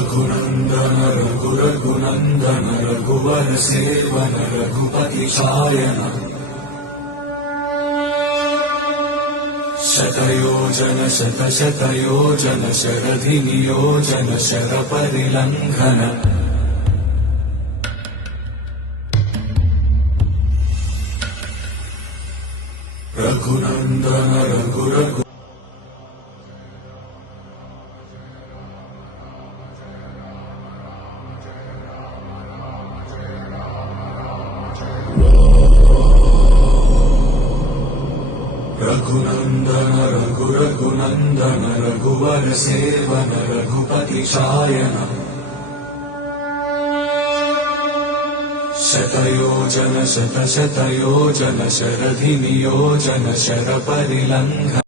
रघुनंदन रघुरघुनंदन रघुवर seven Raghupati Shayan शतयोजन शतशतयोजन शरधि नियोजन sir परिलंघन Raghunandan रघुरघु Raghunandan रघुरघुनंदन रघुवर seven Raghupati Shayan शतयोजन शतशतयोजन शरधि नियोजन sir परिलंघन